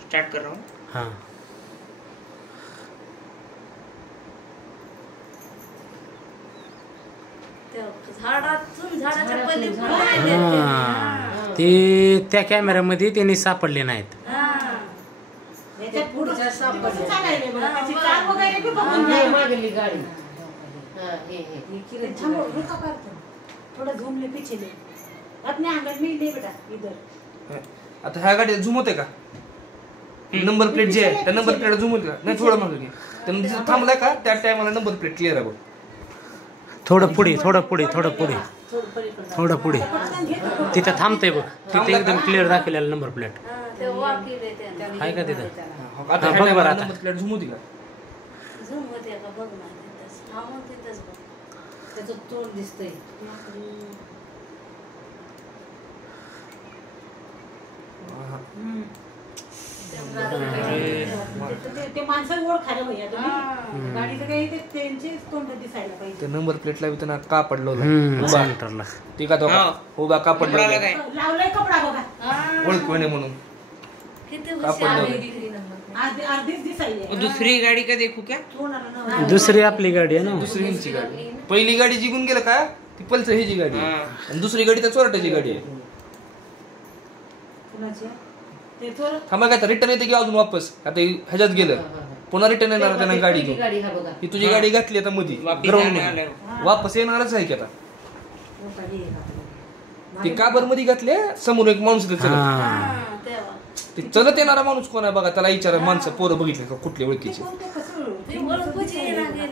Start कर रहा हूँ। हाँ ते त्या कॅमेऱ्यामध्ये त्यांनी सापडले नाहीत. आता ह्या गाडीत झूम होते का? नंबर प्लेट जे आहे त्या नंबर प्लेट झूम होते का? नाही थोडं मागे घे. त्यानं थांबलाय का त्या टायमाला नंबर प्लेट क्लिअर आहे बघ. थोडं पुढे थोडं पुढे थोडं पुढे थोडं पुढे तिथं थांबतंय बघ. तिथे एकदम क्लिअर दाखवलेला नंबर प्लेट आहे का तिथं? आता बघ बरं आता. नंबर प्लेट झूम होती का? त्याचं तोंड दिसतंय. ते माणसं ओळखायला भैया तुम्ही गाडीचं काही त्यांचे तोंड दिसायला पाहिजे. ते नंबर प्लेटला बी त्यांना का पडलं सेंटरला ते का तो उभा का पडलं लावलाय कपडा बघा ओळख कोणी म्हणून का पडलं. अर्धीच दिसायला. दूसरी गाड़ी का देखू क्या? दुसरी आपली गाडी आहे ना. दुसरी ह्यांची गाडी. पहिली गाडी जिंकून गेलं का ती पल्सर ह्याची गाडी आहे. आणि दुसरी गाडी तर चोरट्याची गाडी आहे. थांबा काय रिटर्न येते की अजून वापस आता ह्याच्यात गेलं पुन्हा रिटर्न येणार त्यांना गाडी घेऊन. ही तुझी गाडी घातली आता मध्ये ग्राउंड मध्ये वापस येणारच आहे की आता. ती काबर मध्ये घातले समोर एक माणूस ते चलत येणारा माणूस कोण आहे बघा त्याला विचारा. माणसं पोरं बघितले का कुठल्या ओळखीचे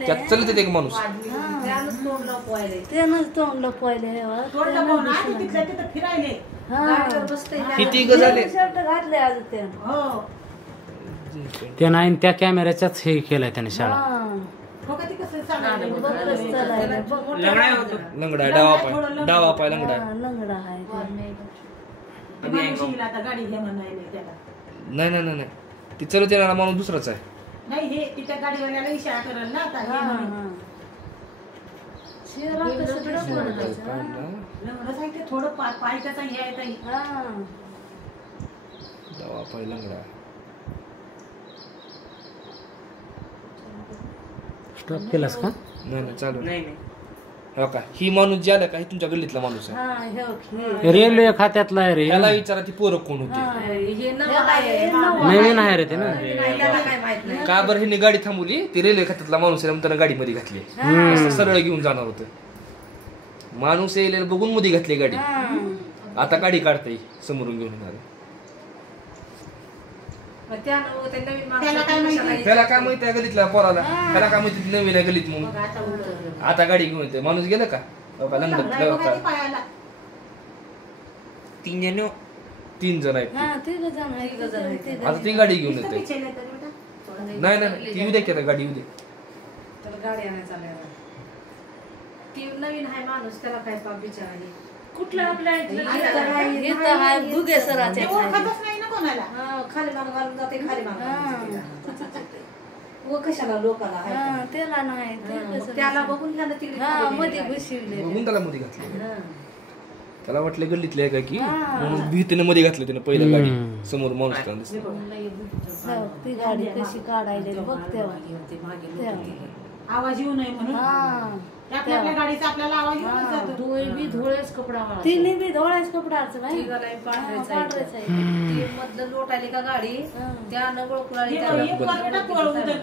त्यात चलत येते एक माणूस. किती गजाले ते नाही त्या कॅमेऱ्याच्याच हे केलंय त्याने शाळा. लंगडा डावा पाय लंगडा नाही नाही नाही ती चलत येणारा माणूस दुसराच आहे. नाही हे तिच्या गाडीवाल्याला इशारा करेल ना आता. थोडं पाय त्याचा हे आहे ताई. डावा पाय लंगडा. स्टॉप केलास का? नाही चालू नहीं हो का. ही माणूस जे आला का ही तुमच्या गल्लीतला माणूस आहे. रेल्वे खात्यातला आहे रे. त्याला विचारा ती पोरं कोण होती. नवीन आहे रे ते ना. का बरं हिने गाडी थांबवली ती रेल्वे खात्यातला माणूस आहे त्यानं गाडी मध्ये घातली. सरळ घेऊन जाणार होतं माणूस येईल बघून मध्ये घातली गाडी. आता गाडी काढते समोरून घेऊन येणार. त्याला काय माहिती आहे गलीतल्या पोराला त्याला काय माहिती नवीन आहे गलीत म्हणून. आता गाडी घेऊन येते माणूस गेलं का लंगडत तीन जण आहेत. आता ती गाडी घेऊन येते. नाही नाही ती उद्या केलं गाडी उद्या गाडी आणायचा नवीन आहे माणूस त्याला काय पाप बिचारा. कुठला आपल्या खाली माग घालून जाते खाली माग कशाला लोकाला त्याला बघून घ्यायला तिकडे मध्ये घुसवले बघून त्याला मध्ये घातलं. त्याला वाटलं गल्लीतले काय की म्हणून भीतीने मध्ये घातलं त्यानं पहिल्या गाडी समोर माणूस ती गाडी कशी काढायला बघ तेव्हा आवाज येऊ नये म्हणून आपल्या गाडीचा आपल्याला आवाज येऊन जातो. डोळे बी धुळेच कपडा तिने बी धोळाच कपडाच नाही मधलं लोटायली का गाडी त्या नगळ कुळाली